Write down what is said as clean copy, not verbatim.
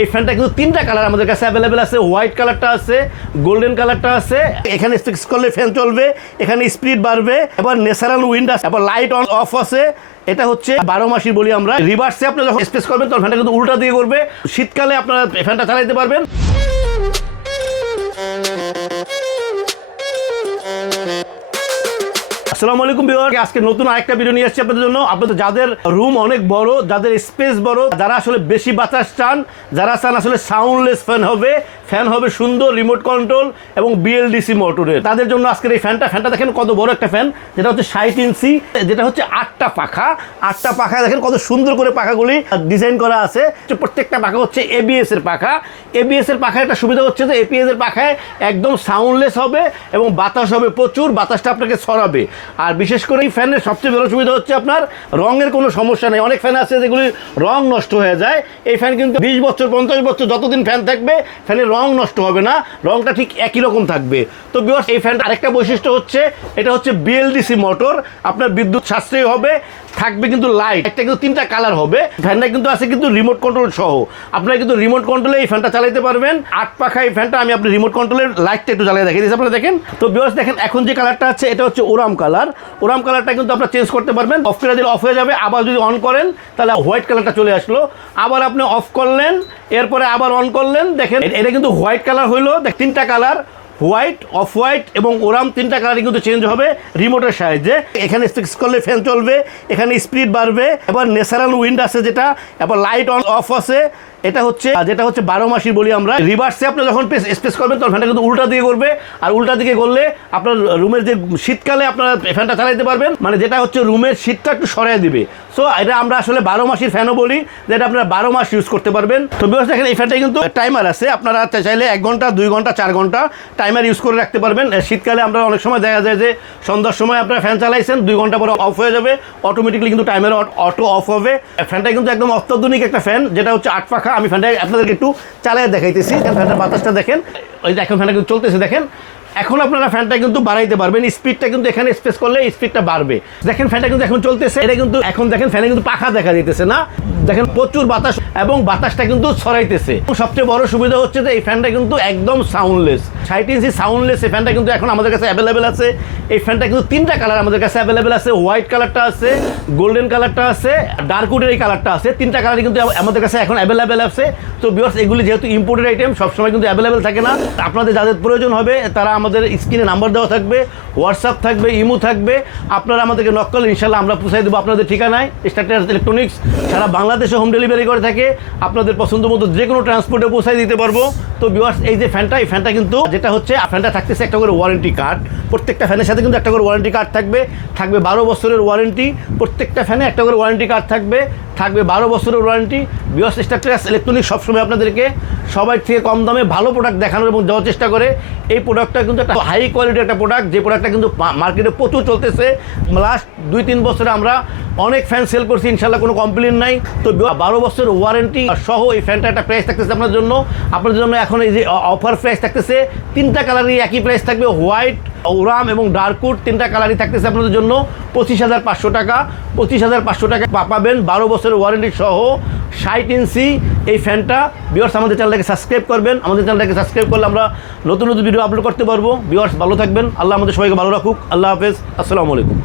এই ফ্যানটা কিন্তু তিনটা কালার আমাদের কাছে অ্যাভেলেবেল আছে। হোয়াইট কালারটা আছে, গোল্ডেন কালারটা আছে। এখানে ফিক্স করলে ফ্যান চলবে, এখানে স্পিড বাড়বে, এবার ন্যাচারাল উইন্ড আছে, আবার লাইট অন অফ আছে। এটা হচ্ছে 12 মাসি বলি আমরা। রিভার্সে আপনারা যখন স্পেস করবেন তখন ফ্যানটা কিন্তু উল্টা দিয়ে করবে। শীতকালে আপনারা ফ্যানটা চালাতে পারবেন। আসসালামু আলাইকুম ভিউয়ার, আজকে নতুন আরেকটা ভিডিও নিয়ে আসছি আপনাদের জন্য। আপনাদের যাদের রুম অনেক বড়, যাদের স্পেস বড়, যারা আসলে বেশি বাতাস চান, যারা চান আসলে সাউন্ডলেস ফ্যান হবে সুন্দর রিমোট কন্ট্রোল এবং বিএলডিসি মোটরের, তাদের জন্য আজকের এই ফ্যানটা দেখেন কত বড় একটা ফ্যান, যেটা হচ্ছে 60 ইঞ্চি, যেটা হচ্ছে 8টা পাখা দেখেন কত সুন্দর করে পাখাগুলি ডিজাইন করা আছে। প্রত্যেকটা পাখা হচ্ছে এবিএস এর পাখা। এবিএস এর পাখায় একটা সুবিধা হচ্ছে যে এবিএস এর পাখায় একদম সাউন্ডলেস হবে এবং বাতাস হবে প্রচুর, বাতাসটা আপনাকে ছড়াবে। আর বিশেষ করে এই ফ্যানের সবচেয়ে বড় সুবিধা হচ্ছে আপনার রঙের কোনো সমস্যা নেই। অনেক ফ্যান আছে যেগুলি রং নষ্ট হয়ে যায়, এই ফ্যান কিন্তু 20 বছর 50 বছর যতদিন ফ্যান থাকবে ফ্যানের রং নষ্ট হবে না, রংটা ঠিক একই রকম থাকবে। তো ভিউয়ার্স, এই ফ্যানটা আরেকটা বৈশিষ্ট্য হচ্ছে এটা হচ্ছে বিএলডিসি মোটর, আপনার বিদ্যুৎ সাশ্রয়ী হবে, থাকবে কিন্তু লাইট, একটা কিন্তু 3টা কালার হবে। ফ্যানটা কিন্তু আছে কিন্তু রিমোট কন্ট্রোল সহ, আপনারা কিন্তু রিমোট কন্ট্রোলে এই ফ্যানটা চালাতে পারবেন। 8 পাখা এই ফ্যানটা, আমি আপনি রিমোট কন্ট্রোলের লাইটটা একটু জ্বালিয়ে দেখিয়ে দিচ্ছি, আপনারা দেখেন। তো ভিউয়ার্স দেখেন, এখন যে কালারটা আছে এটা হচ্ছে ওরাম কালারটা কিন্তু আপনারা চেঞ্জ করতে পারবেন। অফ করে দিলে অফ হয়ে যাবে, আবার যদি অন করেন তাহলে হোয়াইট কালারটা চলে আসলো। আবার আপনি অফ করলেন, এরপরে আবার অন করলেন, দেখেন এটা কিন্তু হোয়াইট কালার হইলো। 3টা কালার, হোয়াইট, অফ হোয়াইট এবং ওরাম, 3টা কালারই কিন্তু চেঞ্জ হবে রিমোটের সাহায্যে। এখানে ফিক্স করলে ফ্যান চলবে, এখানে স্পিড বাড়বে, এবার ন্যাচারাল উইন্ড আছে যেটা, এবার লাইট অন অফ আছে। এটা হচ্ছে যেটা হচ্ছে 12 মাসি বলি আমরা। রিভার্সে আপনি যখন স্পেস করবেন তখন ফ্যানটা কিন্তু উল্টা দিকে করবে, আর উল্টা দিকে করলে আপনার রুমের যে শীতকালে আপনারা ফ্যানটা চালাতে পারবেন, মানে যেটা হচ্ছে রুমের শীতটা একটু সরিয়ে দিবে। সো এটা আমরা আসলে 12 মাসির ফ্যানও বলি, যেটা আপনারা 12 মাস ইউজ করতে পারবেন। তো ভিউয়ার্স দেখেন, এই ফ্যানটাই কিন্তু টাইমার আছে, আপনারা চাইলে 1 ঘন্টা 2 ঘন্টা 4 ঘন্টা টাইমার ইউজ করে রাখতে পারবেন। শীতকালে আমরা অনেক সময় দেখা যায় যে সন্ধ্যার সময় আপনারা ফ্যান চালাইছেন, 2 ঘন্টা পরে অফ হয়ে যাবে, অটোমেটিকলি কিন্তু টাইমার অটো অফ হবে। ফ্যানটা কিন্তু একদম অত্যাধুনিক একটা ফ্যান, যেটা হচ্ছে 8 পাখা। আমি ফ্যানটা আপনাদেরকে একটু চালিয়ে দেখাইতেছি। ফ্যানটার বাতাসটা দেখেন, ওই যে এখন ফ্যানটা কিন্তু চলতেছে দেখেন। এখন আপনারা ফ্যানটা কিন্তু বাড়াইতে পারবেন, স্পিডটা কিন্তু এখানে স্পেস করলে স্পিডটা বাড়বে। দেখেন ফ্যানটা কিন্তু এখন চলতেছে, এটা কিন্তু এখন দেখেন ফ্যানে কিন্তু পাখা দেখা দিতেছে না, দেখেন প্রচুর বাতাস এবং বাতাসটা কিন্তু ছড়াইতেছে। সবচেয়ে বড় সুবিধা হচ্ছে যে এই ফ্যানটা কিন্তু একদম সাউন্ডলেস, 60 ইঞ্চি সাউন্ডলেস এই ফ্যানটা কিন্তু এখন আমাদের কাছে অ্যাভেলেবেল আছে। এই ফ্যানটা কিন্তু 3টা কালার আমাদের কাছে অ্যাভেলেবেল আছে। হোয়াইট কালারটা আছে, গোল্ডেন কালারটা আছে, ডার্কউডের এই কালারটা আছে। 3টা কালারই কিন্তু আমাদের কাছে এখন অ্যাভেলেবেল আছে। তো ভিউয়ার্স, এগুলি যেহেতু ইম্পোর্টেড আইটেম, সবসময় কিন্তু অ্যাভেলেবেল থাকে না। আপনাদের যাদের প্রয়োজন হবে তারা আমাদের স্ক্রিনে নাম্বার দেওয়া থাকবে, হোয়াটসঅ্যাপ থাকবে, ইমো থাকবে, আপনারা আমাদেরকে নক করলে ইনশাল্লাহ আমরা পৌঁছাই দেবো আপনাদের ঠিকানায়। স্টারটেলার ইলেকট্রনিক্স সারা বাংলাদেশে হোম ডেলিভারি করে থাকে, আপনাদের পছন্দ মতো যে কোনো ট্রান্সপোর্টে পৌঁছাই দিতে পারবো। তো ভিউয়ার্স, এই যে ফ্যানটা, এই ফ্যানটা কিন্তু যেটা হচ্ছে ফ্যানটা থাকতেছে একটা করে ওয়ারেন্টি কার্ড, প্রত্যেকটা ফ্যানের সাথে কিন্তু একটা করে ওয়ারেন্টি কার্ড থাকবে 12 বছরের ওয়ারেন্টি। প্রত্যেকটা ফ্যানে একটা করে ওয়ারেন্টি কার্ড থাকবে 12 বছরের ওয়ারেন্টি। ভিউয়ার্স, স্টারটেলার ইলেকট্রনিক্স সবসময় আপনাদেরকে সবাই থেকে কম দামে ভালো প্রোডাক্ট দেখানোর এবং দেওয়ার চেষ্টা করে। এই প্রোডাক্টটা কিন্তু একটা হাই কোয়ালিটির একটা প্রোডাক্ট, যে প্রোডাক্টটা কিন্তু মার্কেটে প্রচুর চলতেছে। লাস্ট 2-3 বছরে আমরা অনেক ফ্যান সেল করছি, ইনশাল্লাহ কোনো কমপ্লেন নাই। তো 12 বছরের ওয়ারেন্টি সহ এই ফ্যানটা একটা প্রাইস থাকতেছে আপনাদের জন্য এখন এই যে অফার প্রাইস থাকতেছে। 3টা কালারই একই প্রাইস থাকবে, হোয়াইট, ওরাম এবং ডার্কউড, 3টা কালারই থাকতেছে আপনাদের জন্য 25,500 টাকা। 25,500 টাকা পাবেন 12 বছরের ওয়ারেন্টি সহ 60 ইঞ্চি এই ফ্যানটা। ভিউয়ার্স, আমাদের চ্যানেলটাকে সাবস্ক্রাইব করবেন, আমাদের চ্যানেলটাকে সাবস্ক্রাইব করলে আমরা নতুন ভিডিও আপলোড করতে পারবো। ভিউয়ার্স, ভালো থাকবেন, আল্লাহ আমাদের সবাইকে ভালো রাখুক। আল্লাহ হাফেজ, আসসালামু আলাইকুম।